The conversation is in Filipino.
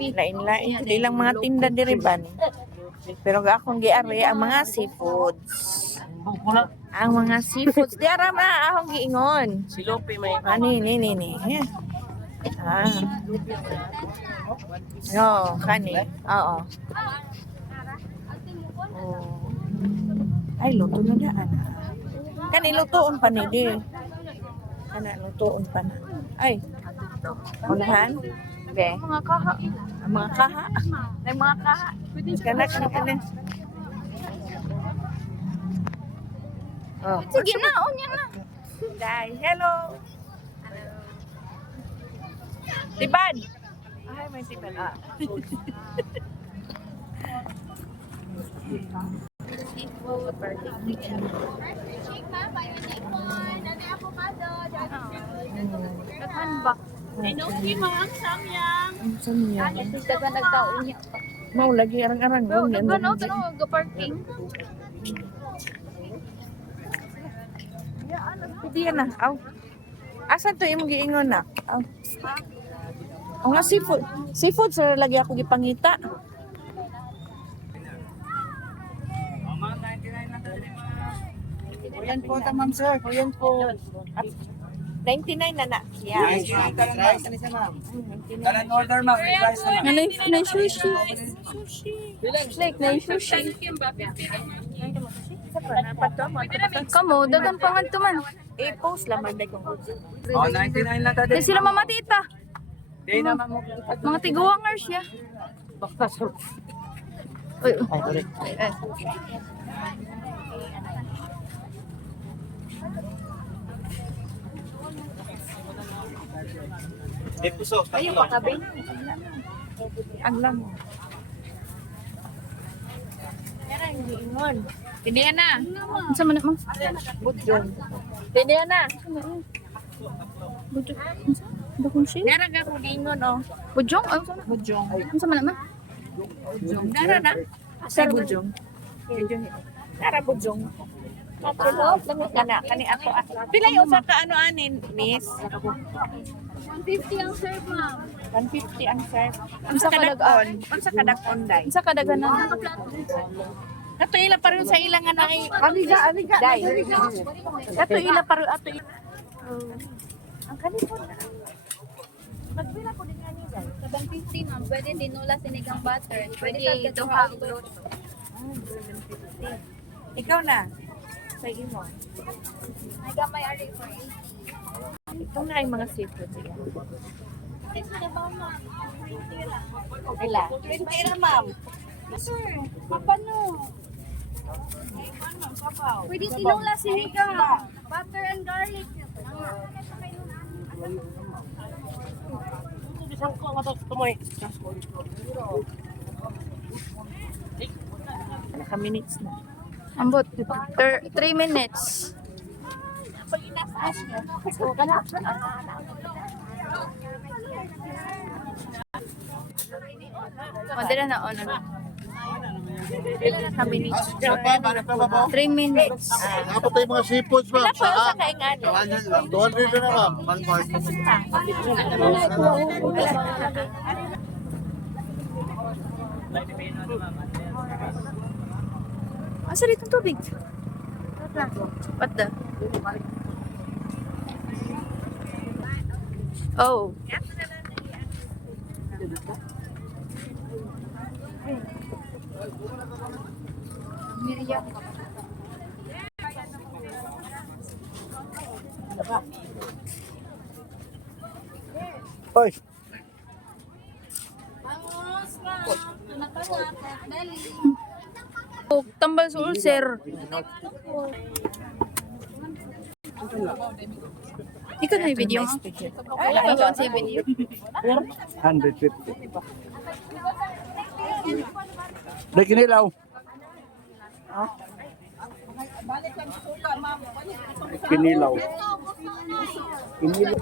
Lain-lain. Ilang mga tinda diriban. Pero akong giari ang mga seafoods. Ang mga seafoods. Di aram na akong giingon. Si Lope may Ni. Ah. No, kani. Oo. Oh. Ay, luto na daan. Kani lutoon pa ni di. Ana lutoon pa na. Ay. Unahan? Okay. Mga kaha. Ang mga kaha. May mga kaha. Kana. Oh. Sige na, unya na. Guys, hello. Tiban. Ay, may tiban. Ah. Daghan ba? Okay, Ang samyang. ang samyang. Daghan nagtaon niya. Mau lagi arang-arang. Pero daghan o, tanong, ga-parking. Hindi yan na. Aw. Asan to imong giingon na? Aw. O nga seafood. Seafood sir lagi ako gipangita. Kuyan po ta ma'am sir. Kuyan po. 99 na na. Yeah. Nice yung karan rice ni sa ma'am. Karan order ma'am, rice na ma'am. Na sushi. Like, na sushi. Kamo, daghan pa nga man. I-post lang man kung gusto. Oh, 99 lang ta Di sila mamatita. Di na ma'am. Mga tiguangers siya. Bakta sir. Uy, Ay, sorry. Puso. Ayun pa kabe. Aglang. Yan ang giingon. Hindi yan na. unsa man na ma'am? Budyon. Hindi yan na. Budyo. Unsa? Dakon siya? Narag ako giingon oh. Bujong? Ay, unsa man? Budyong. Unsa man na ma'am? Budyong. Nara na. Asa budyong? Budyong. Nara budyong. Kapulot lang kani ato. Pila yung sa kaano anin, miss? 150 ang serve ma'am. 150 ang serve. Unsa kadaghan? Unsa kadaghan dai? Unsa kadaghan na? Kato ila pareho sa ilang nga nai. Amiga. Dai. Kato ila pareho ato. Ang kanito na. Magpila ko din ani dai. 750 ma'am. Pwede tinola sinigang butter. Pwede duha uglot. Ikaw na. Sige mo. Ay gamay ari for Ito na ay mga seafood. Sige. Ila. 20 na ma'am. Sir, papano? Pwede tinola sinigang. Butter and garlic. Naka-minutes na. Ambot. 3 minutes. O, dila na on. Naka-minutes. 3 minutes. Ako tayo mga seafoods, ma'am. Wala po sa kaingano. Kaanyan lang. 200 na, ma'am. One part. Asa dito ang tubig? What the? Oh. Miriam. Hoy. Oh, tambal sa ulcer. Ikaw na yung video mo? Ikaw sa video. 150. May kinilaw. Kinilaw. Kinilaw.